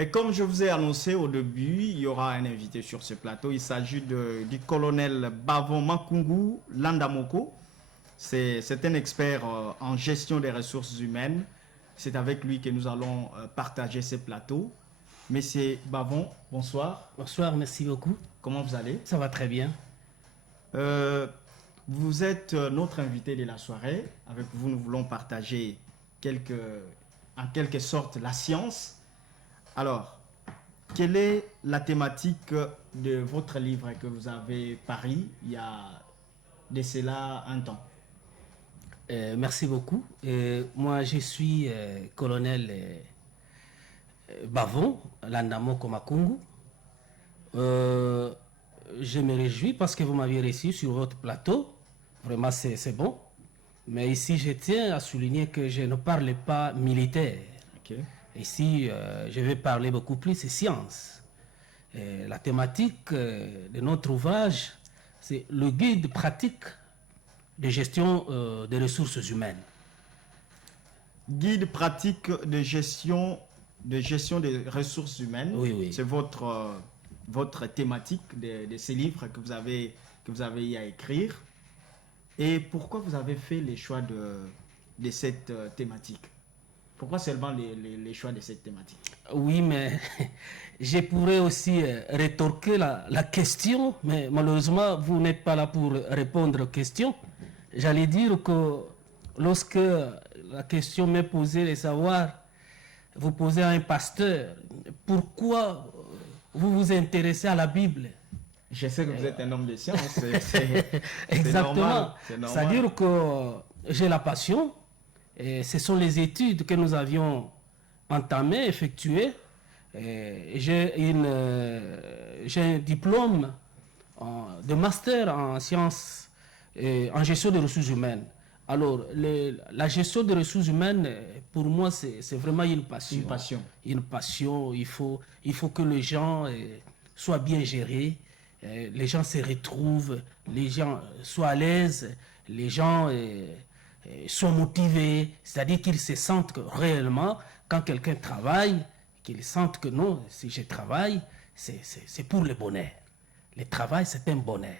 Et comme je vous ai annoncé au début, il y aura un invité sur ce plateau. Il s'agit du colonel Bavon Makungu Landamoko. C'est un expert en gestion des ressources humaines. C'est avec lui que nous allons partager ce plateau. Monsieur Bavon, bonsoir. Bonsoir, merci beaucoup. Comment vous allez? Ça va très bien. Vous êtes notre invité de la soirée. Avec vous, nous voulons partager en quelque sorte la science. Alors, quelle est la thématique de votre livre que vous avez paru il y a de cela un temps? Merci beaucoup. Moi, je suis colonel Bavon Landamoko Makungu. Je me réjouis parce que vous m'aviez reçu sur votre plateau. Vraiment, c'est bon. Mais ici, je tiens à souligner que je ne parle pas militaire. Okay. Ici, je vais parler beaucoup plus de science. La thématique de notre ouvrage, c'est le guide pratique de gestion des ressources humaines. Guide pratique de gestion des ressources humaines. Oui, oui. C'est votre thématique de ces livres que vous avez eu à écrire. Et pourquoi vous avez fait les choix de cette thématique? Pourquoi seulement les choix de cette thématique? Oui, mais je pourrais aussi rétorquer la question, mais malheureusement, vous n'êtes pas là pour répondre aux questions. J'allais dire que lorsque la question m'est posée de savoir, vous posez à un pasteur, pourquoi vous vous intéressez à la Bible? Je sais que vous êtes un homme de science. Exactement. C'est normal. C'est-à-dire que j'ai la passion. Et ce sont les études que nous avions entamées, effectuées. J'ai un diplôme de master en sciences et en gestion des ressources humaines. Alors, la gestion des ressources humaines, pour moi, c'est vraiment une passion. Une passion. Une passion. Il faut que les gens soient bien gérés, les gens se retrouvent, les gens soient à l'aise, les gens soient motivés, c'est-à-dire qu'ils se sentent que réellement, quand quelqu'un travaille, qu'ils sentent que non, si je travaille, c'est pour le bonheur. Le travail, c'est un bonheur.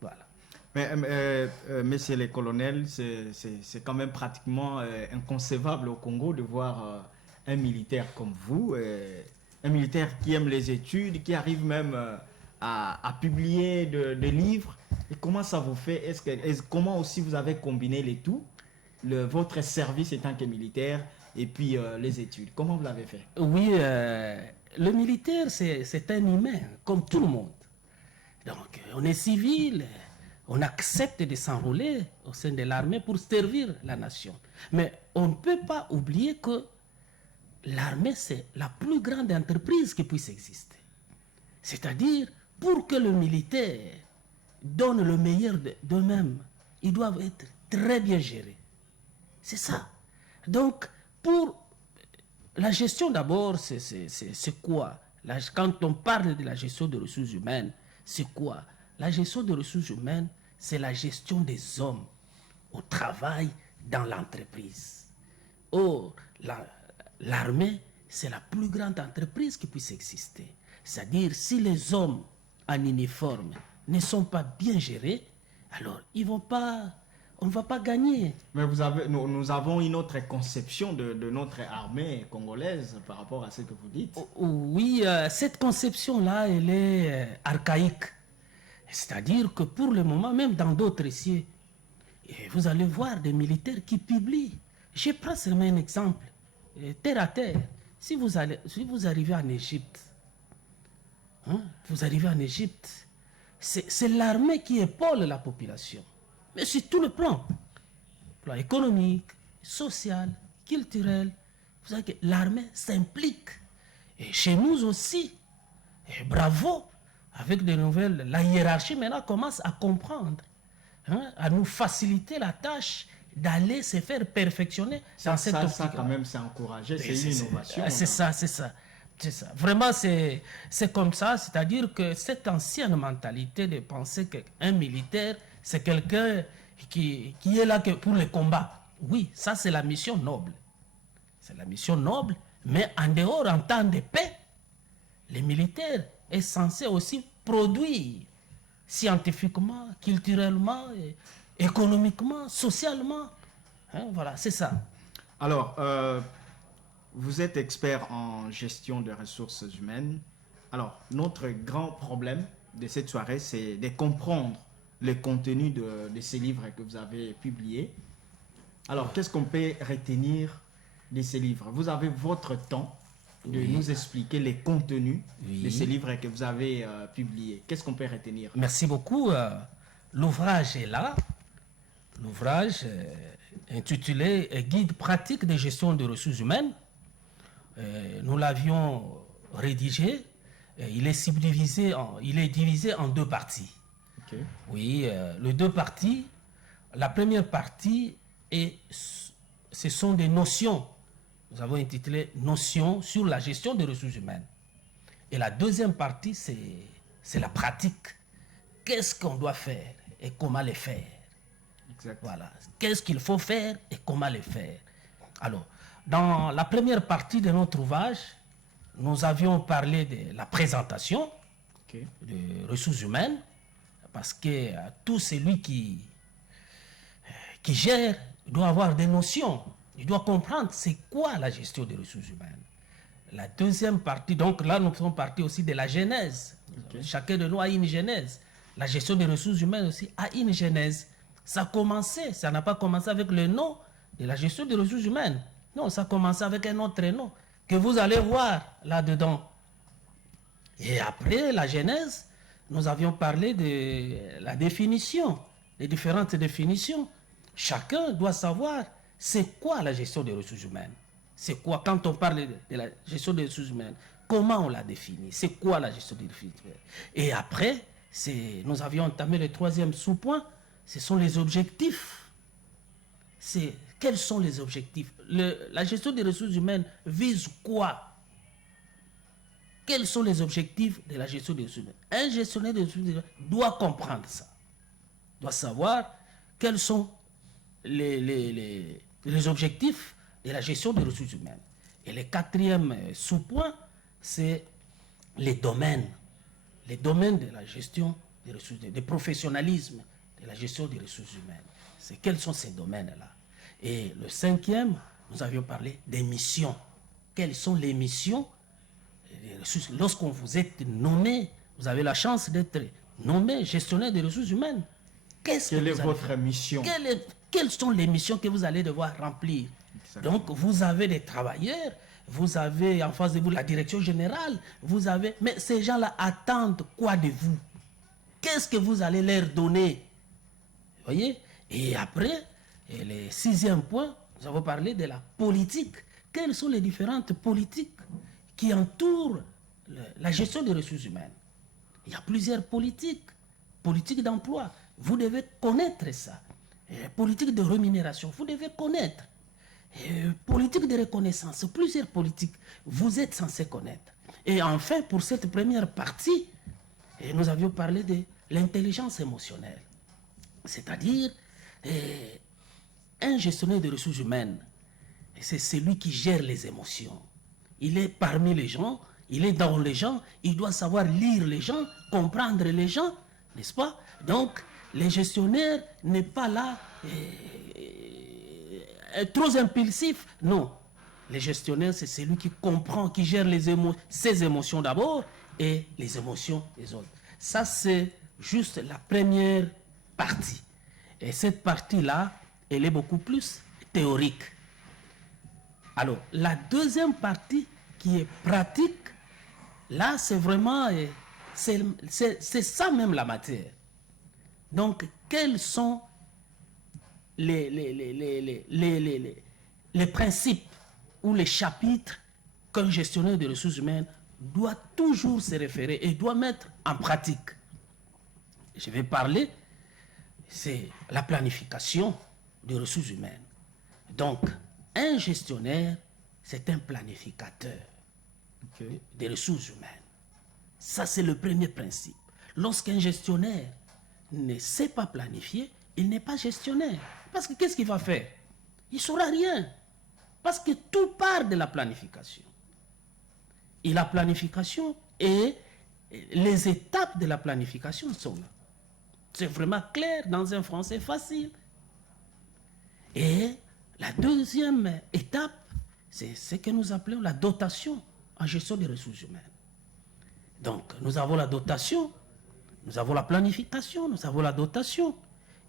Voilà. Mais, messieurs les colonels, c'est quand même pratiquement inconcevable au Congo de voir un militaire comme vous, un militaire qui aime les études, qui arrive même à publier des livres. Et comment ça vous fait? Comment aussi vous avez combiné les tout, votre service étant que militaire et puis les études? Comment vous l'avez fait? Oui, le militaire, c'est un humain, comme tout le monde. Donc, on est civil, on accepte de s'enrôler au sein de l'armée pour servir la nation. Mais on ne peut pas oublier que l'armée, c'est la plus grande entreprise qui puisse exister. C'est-à-dire, pour que le militaire donne le meilleur d'eux-mêmes, ils doivent être très bien gérés. C'est ça. Donc, pour la gestion d'abord, c'est quoi? Quand on parle de la gestion des ressources humaines, c'est quoi? La gestion des ressources humaines, c'est la gestion des hommes au travail dans l'entreprise. Or, l'armée, c'est la plus grande entreprise qui puisse exister. C'est-à-dire, si les hommes en uniforme ne sont pas bien gérés, alors on ne va pas gagner. Mais nous avons une autre conception de notre armée congolaise par rapport à ce que vous dites. Oui, cette conception-là, elle est archaïque. C'est-à-dire que pour le moment, même dans d'autres ici, vous allez voir des militaires qui publient. Je prends seulement un exemple, terre à terre. Si vous arrivez en Égypte, vous arrivez en Égypte, c'est l'armée qui épaule la population. Mais sur tout le plan économique, social, culturel, vous savez que l'armée s'implique. Et chez nous aussi, et bravo, avec des nouvelles, la hiérarchie maintenant commence à comprendre, à nous faciliter la tâche d'aller se faire perfectionner dans cette optique. Ça quand même, c'est encouragé, c'est une innovation. C'est ça. Vraiment, c'est comme ça, c'est-à-dire que cette ancienne mentalité de penser qu'un militaire, c'est quelqu'un qui est là pour le combat. Oui, ça c'est la mission noble. C'est la mission noble, Mais en dehors, en temps de paix, les militaires est censé aussi produire scientifiquement, culturellement, économiquement, socialement. Hein, voilà, c'est ça. Alors, vous êtes expert en gestion de ressources humaines. Alors, notre grand problème de cette soirée, c'est de comprendre le contenu de ces livres que vous avez publiés. Alors, qu'est-ce qu'on peut retenir de ces livres? Vous avez votre temps de nous expliquer les contenus de ces livres que vous avez publiés. Qu'est-ce qu'on peut retenir? Merci beaucoup. L'ouvrage est là. L'ouvrage intitulé Guide pratique de gestion des ressources humaines. Nous l'avions rédigé. Il est subdivisé, il est divisé en deux parties. Okay. Oui, les deux parties. La première partie, ce sont des notions. Nous avons intitulé Notions sur la gestion des ressources humaines. Et la deuxième partie, c'est la pratique. Qu'est-ce qu'on doit faire et comment le faire? Exact. Voilà. Qu'est-ce qu'il faut faire et comment le faire? Alors, dans la première partie de notre ouvrage, nous avions parlé de la présentation des ressources humaines, parce que tout celui qui gère doit avoir des notions. Il doit comprendre c'est quoi la gestion des ressources humaines. La deuxième partie, donc là nous sommes partis aussi de la genèse. Chacun de nous a une genèse. La gestion des ressources humaines aussi a une genèse. Ça a commencé, ça n'a pas commencé avec le nom de la gestion des ressources humaines. Non, ça a commencé avec un autre nom que vous allez voir là-dedans. Et après la genèse, nous avions parlé de la définition, les différentes définitions. Chacun doit savoir c'est quoi la gestion des ressources humaines. C'est quoi, quand on parle de la gestion des ressources humaines, comment on la définit? C'est quoi la gestion des ressources humaines? Et après, nous avions entamé le troisième sous-point, ce sont les objectifs. Quels sont les objectifs? La gestion des ressources humaines vise quoi? Quels sont les objectifs de la gestion des ressources humaines? Un gestionnaire des ressources humaines doit comprendre ça. Doit savoir quels sont les objectifs de la gestion des ressources humaines. Et le quatrième sous-point, c'est les domaines. Les domaines de la gestion des ressources humaines, du professionnalisme de la gestion des ressources humaines. Quels sont ces domaines-là? Et le cinquième, nous avions parlé des missions. Quelles sont les missions? Lorsqu'on vous est nommé, vous avez la chance d'être nommé gestionnaire des ressources humaines. Quelle est votre mission? Quelles sont les missions que vous allez devoir remplir? Exactement. Donc, vous avez des travailleurs, vous avez en face de vous la direction générale, mais ces gens-là attendent quoi de vous? Qu'est-ce que vous allez leur donner? Vous voyez? Et après, le sixième point, nous avons parlé de la politique. Quelles sont les différentes politiques qui entourent la gestion des ressources humaines? Il y a plusieurs politiques. Politique d'emploi, vous devez connaître ça. Politique de rémunération, vous devez connaître. Politique de reconnaissance, plusieurs politiques, vous êtes censé connaître. Et enfin, pour cette première partie, nous avions parlé de l'intelligence émotionnelle. C'est-à-dire, un gestionnaire de ressources humaines, c'est celui qui gère les émotions. Il est parmi les gens, il est dans les gens, il doit savoir lire les gens, comprendre les gens, n'est-ce pas? Donc, le gestionnaire n'est pas là trop impulsif. Non. Le gestionnaire, c'est celui qui comprend, qui gère ses émotions d'abord et les émotions des autres. Ça, c'est juste la première partie. Et cette partie-là, elle est beaucoup plus théorique. Alors, la deuxième partie qui est pratique, là, c'est vraiment, c'est ça même la matière. Donc, quels sont les principes ou les chapitres qu'un gestionnaire de ressources humaines doit toujours se référer et doit mettre en pratique? Je vais parler, c'est la planification des ressources humaines. Donc, un gestionnaire, c'est un planificateur des ressources humaines. Ça, c'est le premier principe. Lorsqu'un gestionnaire ne sait pas planifier, il n'est pas gestionnaire. Parce que qu'est-ce qu'il va faire? Il ne saura rien. Parce que tout part de la planification. Et la planification et les étapes de la planification sont là. C'est vraiment clair dans un français facile. Et la deuxième étape, c'est ce que nous appelons la dotation en gestion des ressources humaines. Donc, nous avons la dotation, nous avons la planification, nous avons la dotation,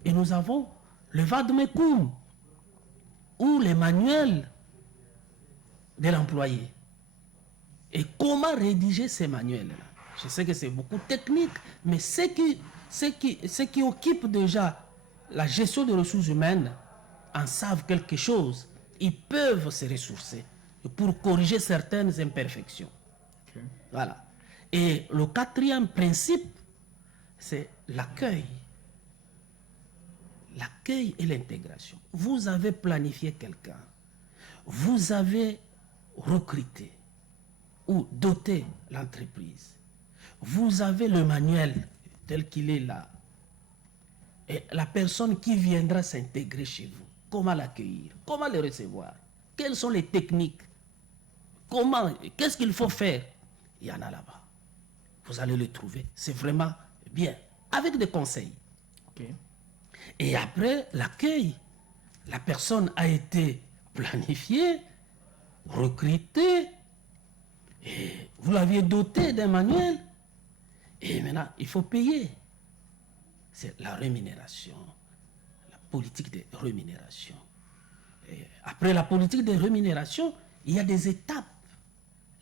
et nous avons le vademecum, ou les manuels de l'employé. Et comment rédiger ces manuels-là? Je sais que c'est beaucoup technique, mais ceux qui occupent déjà la gestion des ressources humaines en savent quelque chose. Ils peuvent se ressourcer pour corriger certaines imperfections. Okay. Voilà. Et le quatrième principe, c'est l'accueil. L'accueil et l'intégration. Vous avez planifié quelqu'un, vous avez recruté ou doté l'entreprise, vous avez le manuel tel qu'il est là, et la personne qui viendra s'intégrer chez vous, comment l'accueillir, comment le recevoir, quelles sont les techniques, qu'est-ce qu'il faut faire? Il y en a là-bas. Vous allez le trouver. C'est vraiment bien. Avec des conseils. Okay. Et après l'accueil, la personne a été planifiée, recrutée, et vous l'aviez doté d'un manuel. Et maintenant, il faut payer. C'est la rémunération, la politique de rémunération. Et après la politique de rémunération, il y a des étapes.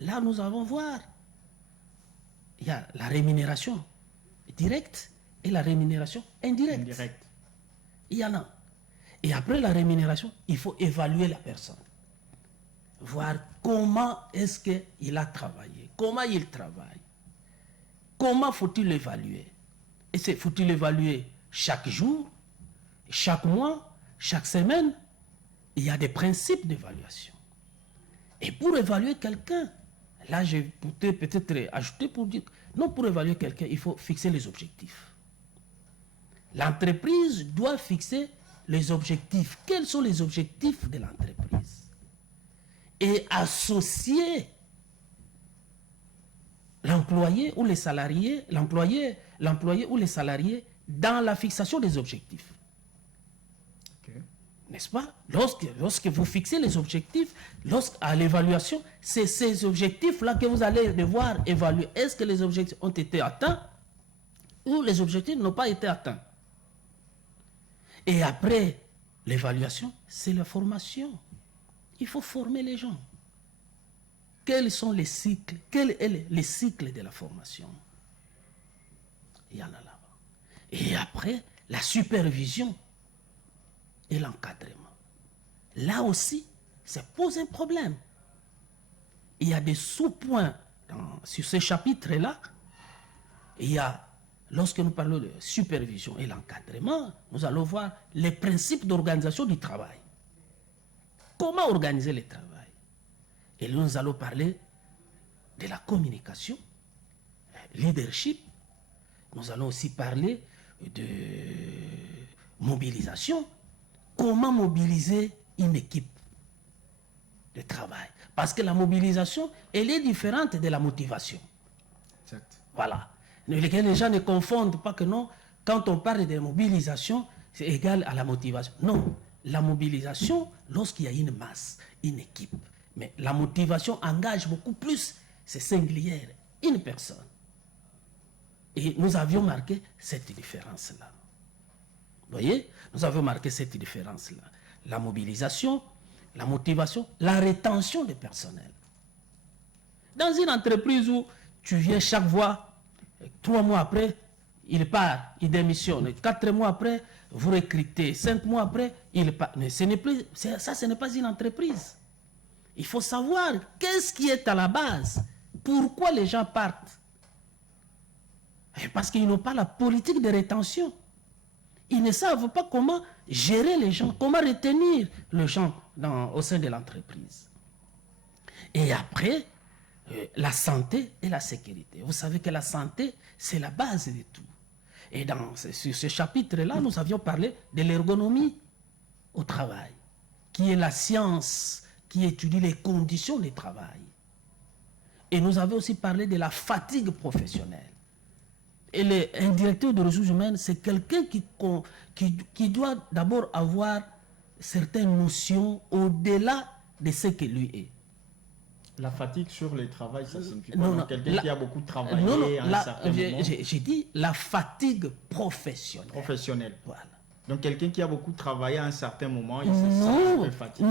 Là, nous allons voir. Il y a la rémunération directe et la rémunération indirecte. Il y en a. Et après la rémunération, il faut évaluer la personne. Voir comment est-ce qu'il a travaillé, comment il travaille. Comment faut-il l'évaluer? Et faut-il l'évaluer chaque jour, chaque mois, chaque semaine? Il y a des principes d'évaluation. Et pour évaluer quelqu'un, là, je peux peut-être ajouter pour dire, non, pour évaluer quelqu'un, il faut fixer les objectifs. L'entreprise doit fixer les objectifs. Quels sont les objectifs de l'entreprise? Et associer l'employé ou les salariés, l'employé ou les salariés dans la fixation des objectifs. Okay. N'est-ce pas? Lorsque vous fixez les objectifs, à l'évaluation, c'est ces objectifs-là que vous allez devoir évaluer. Est-ce que les objectifs ont été atteints ou les objectifs n'ont pas été atteints? Et après l'évaluation, c'est la formation. Il faut former les gens. Quels sont les cycles? Quel est le cycle de la formation? Il y en a là-bas. Et après, la supervision et l'encadrement. Là aussi, ça pose un problème. Il y a des sous-points sur ce chapitre-là. Il y a, lorsque nous parlons de supervision et l'encadrement, nous allons voir les principes d'organisation du travail. Comment organiser le travail? Et nous allons parler de la communication, leadership. Nous allons aussi parler de mobilisation. Comment mobiliser une équipe de travail? Parce que la mobilisation, elle est différente de la motivation. Exact. Voilà. Les gens ne confondent pas que non, quand on parle de mobilisation, c'est égal à la motivation. Non, la mobilisation, lorsqu'il y a une masse, une équipe. Mais la motivation engage beaucoup plus, c'est singulière, une personne. Et nous avions marqué cette différence-là. Vous voyez? Nous avons marqué cette différence-là. La mobilisation, la motivation, la rétention du personnel. Dans une entreprise où tu viens chaque fois, 3 mois après, il part, il démissionne. 4 mois après, vous recrutez. 5 mois après, il part. Mais ce n'est pas une entreprise. Il faut savoir qu'est-ce qui est à la base. Pourquoi les gens partent? Parce qu'ils n'ont pas la politique de rétention. Ils ne savent pas comment gérer les gens, comment retenir les gens au sein de l'entreprise. Et après, la santé et la sécurité. Vous savez que la santé, c'est la base de tout. Et sur ce chapitre-là, nous avions parlé de l'ergonomie au travail, qui est la science qui étudie les conditions de travail. Et nous avons aussi parlé de la fatigue professionnelle. Et un directeur de ressources humaines, c'est quelqu'un qui doit d'abord avoir certaines notions au-delà de ce que lui est. La fatigue sur le travail, ça signifie Non, quoi? non, Quelqu'un qui a beaucoup travaillé non, non, à un certain moment. j'ai dit la fatigue professionnelle. Professionnel. Voilà. Donc quelqu'un qui a beaucoup travaillé à un certain moment, il se sent un peu fatigué.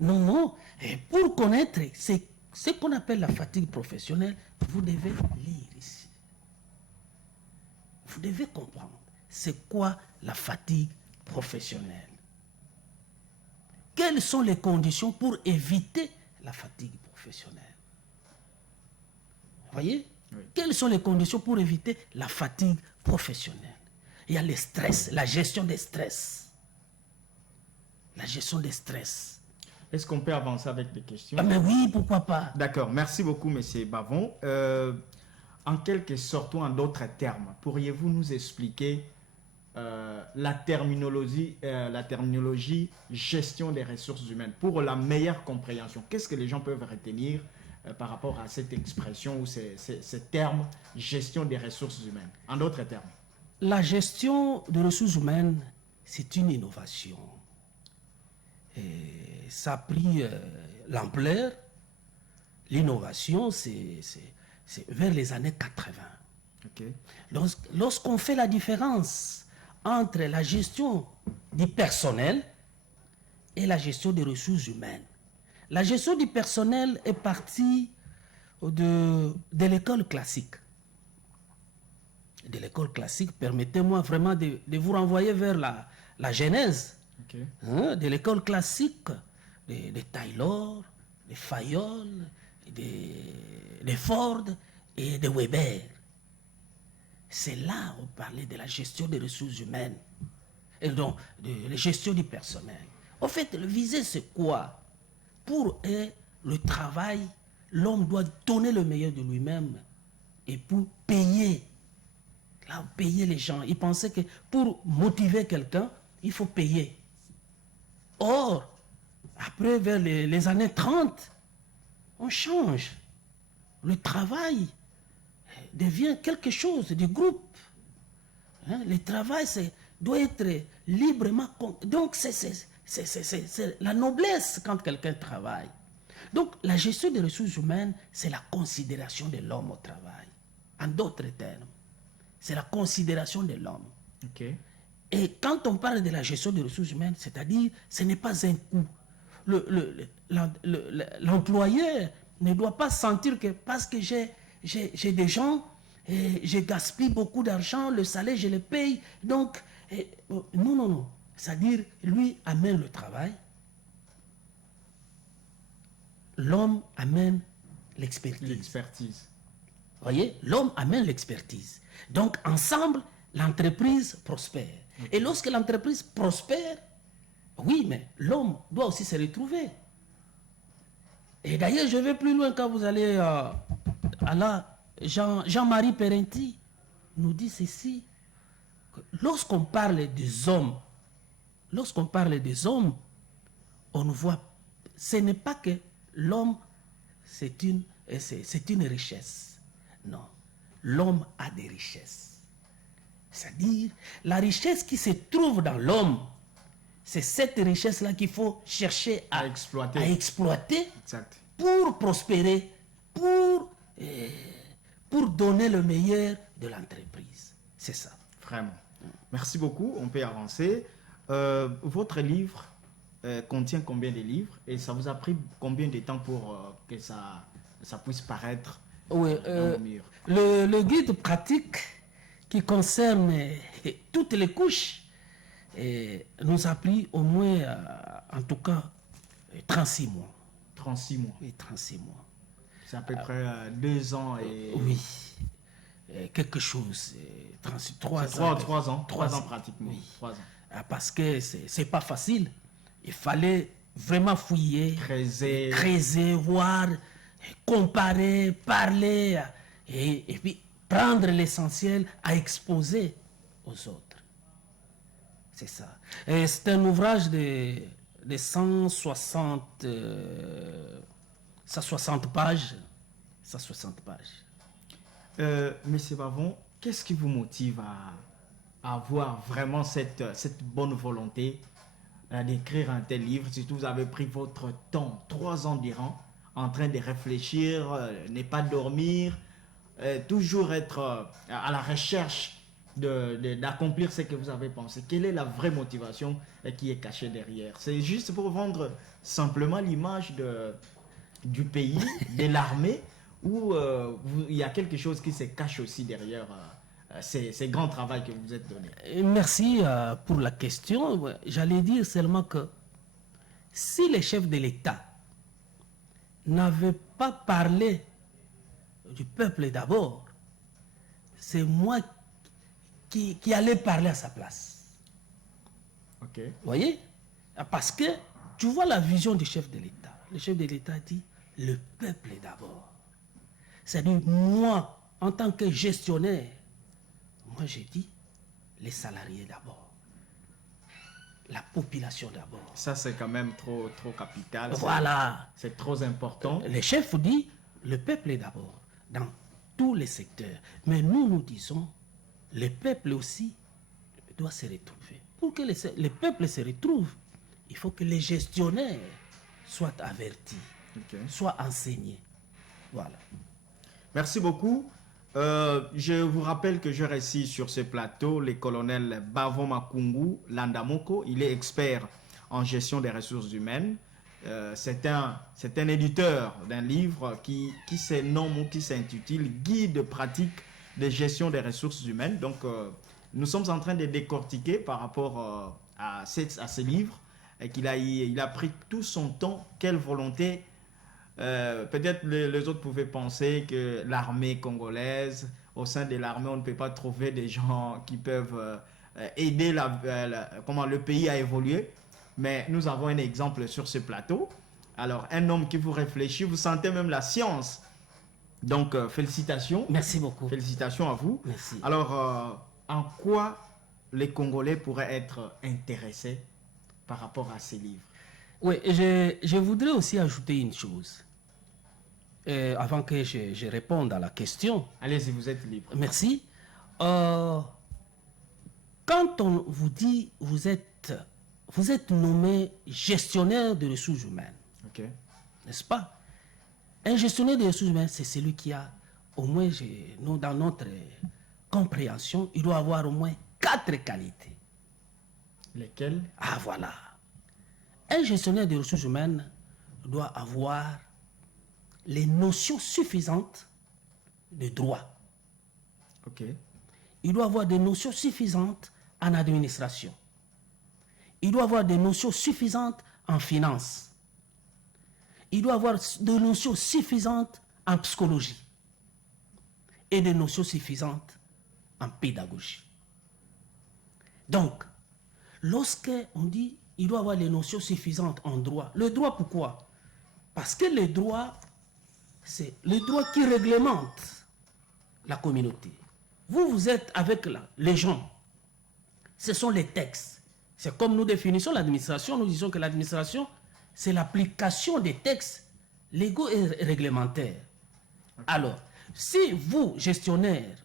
Non. Et pour connaître ce qu'on appelle la fatigue professionnelle, vous devez lire ici. Vous devez comprendre c'est quoi la fatigue professionnelle. Quelles sont les conditions pour éviter la fatigue professionnelle? Vous voyez? Oui. Quelles sont les conditions pour éviter la fatigue professionnelle? Il y a le stress, la gestion des stress. La gestion des stress. Est-ce qu'on peut avancer avec des questions? Ah mais oui, pourquoi pas? D'accord, merci beaucoup, monsieur Bavon. En quelque sorte, ou en d'autres termes, pourriez-vous nous expliquer la terminologie gestion des ressources humaines pour la meilleure compréhension? Qu'est-ce que les gens peuvent retenir par rapport à cette expression ou ces termes gestion des ressources humaines? En d'autres termes. La gestion des ressources humaines, c'est une innovation. Et ça a pris l'ampleur. L'innovation, c'est vers les années 80. Okay. Lorsqu'on fait la différence entre la gestion du personnel et la gestion des ressources humaines. La gestion du personnel est partie de l'école classique. De l'école classique, permettez-moi vraiment de vous renvoyer vers la genèse. Okay. De l'école classique, de Taylor, de Fayol, de Ford et de Weber. C'est là où on parlait de la gestion des ressources humaines et donc de la gestion du personnel. En fait, le visé, c'est quoi? Pour le travail, l'homme doit donner le meilleur de lui-même et pour payer. Là, payer les gens. Il pensait que pour motiver quelqu'un, il faut payer. Or, après, vers les années 30, on change. Le travail devient quelque chose de groupe. Le travail doit être librement... Donc, c'est la noblesse quand quelqu'un travaille. Donc, la gestion des ressources humaines, c'est la considération de l'homme au travail. En d'autres termes, c'est la considération de l'homme. Okay. Et quand on parle de la gestion des ressources humaines, c'est-à-dire, ce n'est pas un coût. L'employeur ne doit pas sentir que parce que j'ai des gens, et je gaspille beaucoup d'argent, le salaire, je le paye. Donc, non. C'est-à-dire, lui amène le travail, l'homme amène l'expertise. L'expertise. Vous voyez, l'homme amène l'expertise. Donc, ensemble, l'entreprise prospère. Okay. Et lorsque l'entreprise prospère, oui, mais l'homme doit aussi se retrouver. Et d'ailleurs, je vais plus loin quand vous allez à la Jean-Marie Parenti nous dit ceci. Lorsqu'on parle des hommes, on voit, ce n'est pas que l'homme, c'est une richesse. Non, l'homme a des richesses. C'est-à-dire, la richesse qui se trouve dans l'homme, c'est cette richesse-là qu'il faut chercher à exploiter Exact. Pour prospérer, pour donner le meilleur de l'entreprise. C'est ça. Vraiment. Merci beaucoup. On peut avancer. Votre livre contient combien de livres et ça vous a pris combien de temps pour que ça puisse paraître dans le mur? Le guide pratique qui concerne toutes les couches nous a pris au moins, en tout cas, 36 mois. 36 mois. Oui, 36 mois. C'est à peu près 2 ans et... Oui. Quelque chose. 3 ans pratiquement. Oui. 3 ans. Parce que c'est pas facile. Il fallait vraiment fouiller, creuser, voir, comparer, parler et puis prendre l'essentiel à exposer aux autres. C'est ça. C'est un ouvrage de 160 pages. 160 pages. Monsieur Bavon, qu'est-ce qui vous motive à avoir vraiment cette bonne volonté d'écrire un tel livre? Surtout, vous avez pris votre temps, 3 ans durant, en train de réfléchir, ne pas dormir, toujours être à la recherche d'accomplir ce que vous avez pensé. Quelle est la vraie motivation qui est cachée derrière? C'est juste pour vendre simplement l'image du pays, de l'armée, ou il y a quelque chose qui se cache aussi derrière ces grands travaux que vous êtes donné? Merci pour la question. J'allais dire seulement que si les chefs de l'État n'avaient pas parlé du peuple d'abord, c'est moi qui allais parler à sa place. Ok. Vous voyez? Parce que tu vois la vision du chef de l'État. Le chef de l'État dit le peuple d'abord. C'est-à-dire, moi, en tant que gestionnaire, moi j'ai dit les salariés d'abord. La population d'abord. Ça, c'est quand même trop capital. Voilà. C'est trop important. Le chef dit le peuple d'abord, dans tous les secteurs. Mais nous disons, le peuple aussi doit se retrouver. Pour que le peuple se retrouve, il faut que les gestionnaires soient avertis, soient enseignés. Voilà. Merci beaucoup. Je vous rappelle que je récite sur ce plateau le colonel Bavon Makungu Landamoko. Il est expert en gestion des ressources humaines. C'est un éditeur d'un livre qui se nomme ou qui s'intitule Guide pratique de gestion des ressources humaines. Donc, nous sommes en train de décortiquer par rapport à ce livre et il a pris tout son temps. Quelle volonté! Peut-être les autres pouvaient penser que l'armée congolaise, au sein de l'armée, on ne peut pas trouver des gens qui peuvent aider comment le pays à évoluer. Mais nous avons un exemple sur ce plateau. Alors, un homme qui vous réfléchit, vous sentez même la science. Donc, félicitations. Merci beaucoup. Félicitations à vous. Merci. Alors, en quoi les Congolais pourraient être intéressés par rapport à ces livres? Oui, je voudrais aussi ajouter une chose. Avant que je réponde à la question. Allez-y, vous êtes libre. Merci. Quand on vous dit vous êtes nommé gestionnaire de ressources humaines, n'est-ce pas? Un gestionnaire de ressources humaines, c'est celui qui a, au moins, dans notre compréhension, il doit avoir au moins 4 qualités. Lesquelles? Ah, voilà. Un gestionnaire des ressources humaines doit avoir les notions suffisantes de droit. Il doit avoir des notions suffisantes en administration. Il doit avoir des notions suffisantes en finance. Il doit avoir des notions suffisantes en psychologie. Et des notions suffisantes en pédagogie. Donc, lorsqu'on dit il doit avoir les notions suffisantes en droit. Le droit, pourquoi? Parce que le droit, c'est le droit qui réglemente la communauté. Vous êtes avec les gens. Ce sont les textes. C'est comme nous définissons l'administration. Nous disons que l'administration, c'est l'application des textes légaux et réglementaires. Alors, si vous, gestionnaire,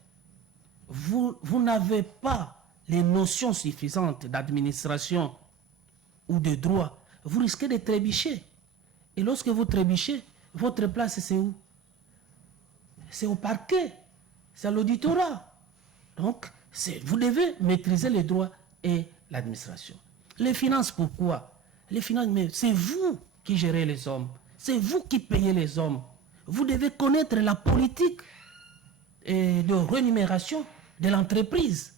vous n'avez pas les notions suffisantes d'administration ou de droit, vous risquez de trébucher. Et lorsque vous trébuchez, votre place, c'est où? C'est au parquet, c'est à l'auditorat. Donc, vous devez maîtriser les droits et l'administration. Les finances, pourquoi? Les finances, mais c'est vous qui gérez les hommes. C'est vous qui payez les hommes. Vous devez connaître la politique de rémunération de l'entreprise.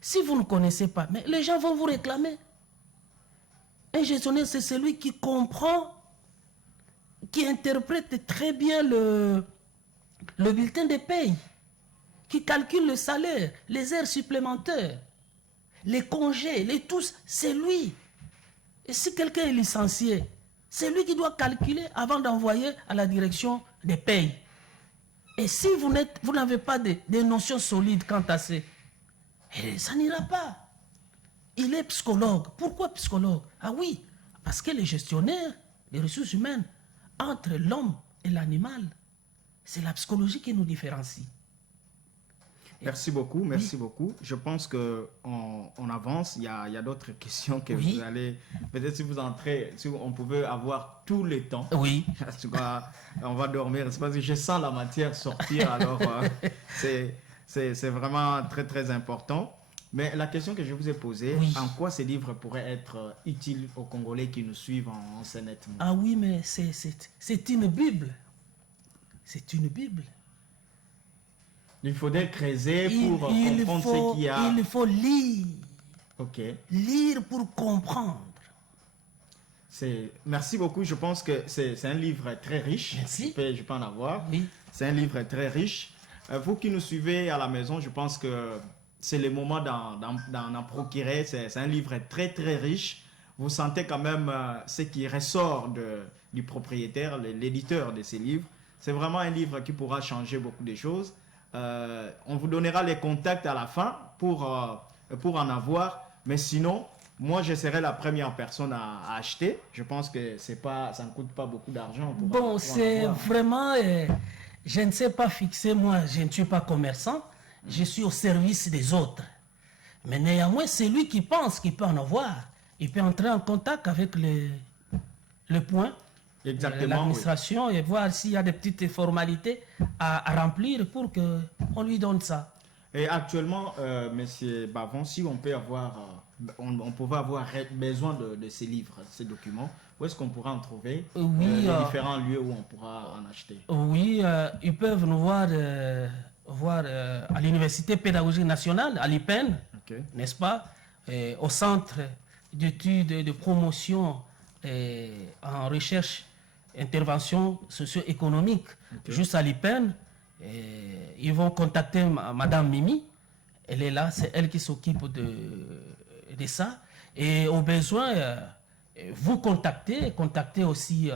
Si vous ne connaissez pas, mais les gens vont vous réclamer. Un gestionnaire, c'est celui qui comprend, qui interprète très bien le bulletin de paye, qui calcule le salaire, les heures supplémentaires, les congés, les tous, c'est lui. Et si quelqu'un est licencié, c'est lui qui doit calculer avant d'envoyer à la direction des payes. Et si vous n'avez pas des notions solides quant à ça, ça n'ira pas. Il est psychologue. Pourquoi psychologue? Ah oui, parce que le gestionnaire des ressources humaines, entre l'homme et l'animal, C'est la psychologie qui nous différencie. Merci beaucoup, merci beaucoup. Je pense qu'on avance. Il y a d'autres questions que Oui. vous allez... Peut-être si vous entrez, si on pouvait avoir tout le temps. Oui. En tout cas, on va dormir. C'est parce que je sens la matière sortir. Alors, c'est vraiment très, très important. Mais la question que je vous ai posée, Oui. en quoi ces livres pourraient être utiles aux Congolais qui nous suivent en Sénète? Ah oui, mais c'est une Bible. C'est une Bible. Il faudrait creuser pour comprendre ce qu'il y a. Il faut lire. Ok. Lire pour comprendre. Merci beaucoup. Je pense que c'est un livre très riche. Merci. Je peux en avoir. Oui. C'est un livre très riche. Vous qui nous suivez à la maison, je pense que c'est le moment d'en procurer. C'est un livre très, très riche. Vous sentez quand même ce qui ressort du propriétaire, l'éditeur de ces livres. C'est vraiment un livre qui pourra changer beaucoup de choses. On vous donnera les contacts à la fin pour en avoir. Mais sinon, moi, je serai la première personne à acheter. Je pense que ça ne coûte pas beaucoup d'argent. Bon, c'est vraiment... je ne sais pas fixer, moi, je ne suis pas commerçant. Je suis au service des autres. Mais néanmoins, c'est lui qui pense qu'il peut en avoir. Il peut entrer en contact avec le point. Exactement, l'administration, oui. Et voir s'il y a des petites formalités à remplir pour qu'on lui donne ça. Et actuellement, Monsieur Bavon, si on peut avoir, on pouvait avoir besoin de ces livres, ces documents, où est-ce qu'on pourra en trouver? Oui, les différents lieux où on pourra en acheter? Oui, ils peuvent nous voir, à l'Université pédagogique nationale, à l'IPEN, Okay. N'est-ce pas? Au centre d'études et de promotion en recherche intervention socio-économique, okay. Juste à l'IPEN. Ils vont contacter Madame Mimi. Elle est là, c'est elle qui s'occupe de ça. Et au besoin, vous contactez aussi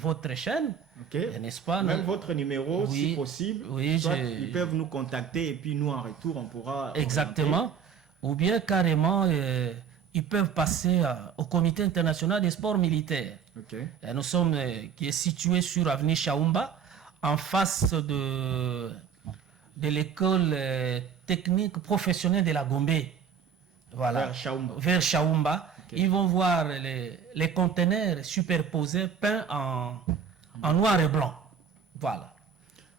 votre chaîne, okay. N'est-ce pas? Même votre numéro, oui, si possible. Oui, soit ils peuvent nous contacter et puis nous, en retour, on pourra... Exactement. Orienter. Ou bien carrément, ils peuvent passer au Comité international des sports militaires. Okay. Nous sommes, qui est situé sur avenue Chaoumba, en face de l'école technique professionnelle de la Gombe. Voilà. Vers Chaoumba. Vers Chaoumba. Okay. Ils vont voir les conteneurs superposés peints en noir et blanc. Voilà.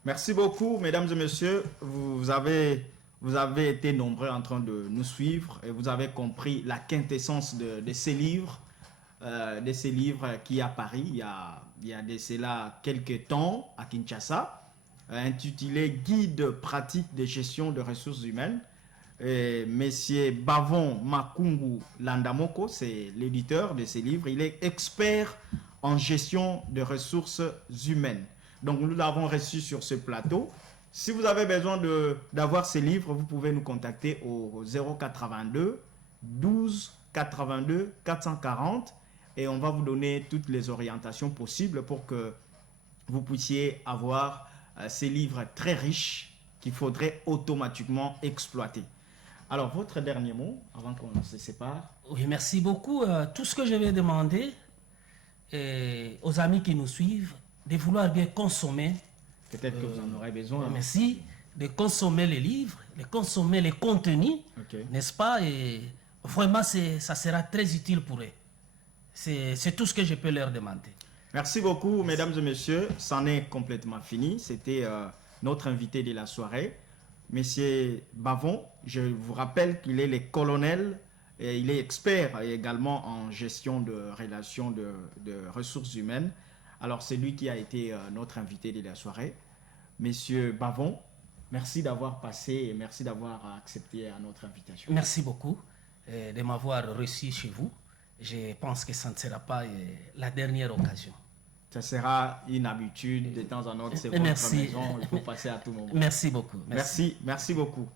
Merci beaucoup, mesdames et messieurs. Vous avez été nombreux en train de nous suivre et vous avez compris la quintessence de ces livres. Qui à Paris, il y a de cela quelques temps à Kinshasa, intitulé Guide pratique de gestion de ressources humaines. Monsieur Bavon Makungu Landamoko, c'est l'éditeur de ces livres. Il est expert en gestion de ressources humaines. Donc nous l'avons reçu sur ce plateau. Si vous avez besoin d'avoir ces livres, vous pouvez nous contacter au 082 12 82 440 et on va vous donner toutes les orientations possibles pour que vous puissiez avoir ces livres très riches qu'il faudrait automatiquement exploiter. Alors, votre dernier mot avant qu'on se sépare? Oui, merci beaucoup. Tout ce que je vais demander aux amis qui nous suivent, de vouloir bien consommer. Peut-être que vous en aurez besoin. Merci. De consommer les livres, de consommer les contenus, okay. N'est-ce pas? Et vraiment, ça sera très utile pour eux. C'est tout ce que je peux leur demander. Merci beaucoup, mesdames et messieurs. C'en est complètement fini. C'était notre invité de la soirée, Monsieur Bavon. Je vous rappelle qu'il est le colonel et il est expert également en gestion de relations de ressources humaines. Alors, c'est lui qui a été notre invité de la soirée. Monsieur Bavon, merci d'avoir passé et merci d'avoir accepté notre invitation. Merci beaucoup de m'avoir reçu chez vous. Je pense que ça ne sera pas la dernière occasion. Ça sera une habitude de temps en temps. C'est votre maison, il faut passer à tout moment. Merci beaucoup. Merci beaucoup.